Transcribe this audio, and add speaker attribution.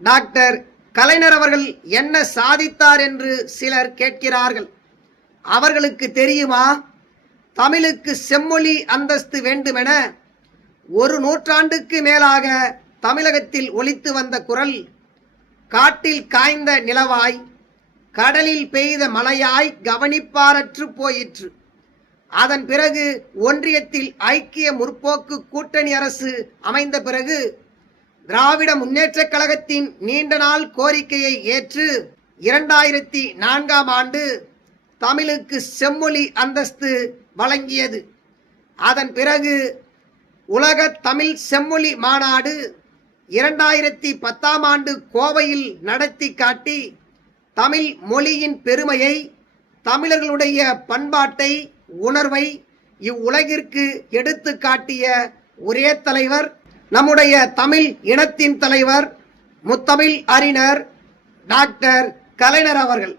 Speaker 1: Doctor கலைஞர் அவர்கள் என்ன சாதித்தார் என்று சிலர் கேட்கிறார்கள். அவர்களுக்கு தெரியுமா? தமிழுக்கு செம்மொழி அந்தஸ்து வேண்டுமென ஒரு நூற்றாண்டுக்கு மேலாக தமிழகத்தில் ஒலித்து வந்த குரல் காட்டில் காய்ந்த நிலவாய் கடலில் பெய்த மழையாய் கவனிப்பாரற்று போயிற்று. அதன் பிறகு ஒன்றியத்தில் ஐக்கிய முற்போக்கு கூட்டணி அரசு அமைந்த பிறகு திராவிட முன்னேற்றக் கழகத்தின் நீண்ட நாள் கோரிக்கையை ஏற்று இரண்டாயிரத்தி நான்காம் ஆண்டு தமிழுக்கு செம்மொழி அந்தஸ்து வழங்கியது. அதன் பிறகு உலக தமிழ் செம்மொழி மாநாடு இரண்டாயிரத்தி பத்தாம் ஆண்டு கோவையில் நடத்தி காட்டி தமிழ் மொழியின் பெருமையை தமிழர்களுடைய பண்பாட்டை உணர்வை இவ்வுலகிற்கு எடுத்து காட்டிய ஒரே தலைவர் நம்முடைய தமிழ் இனத்தின் தலைவர் முத்தமிழ் அறிஞர் டாக்டர் கலைஞர் அவர்கள்.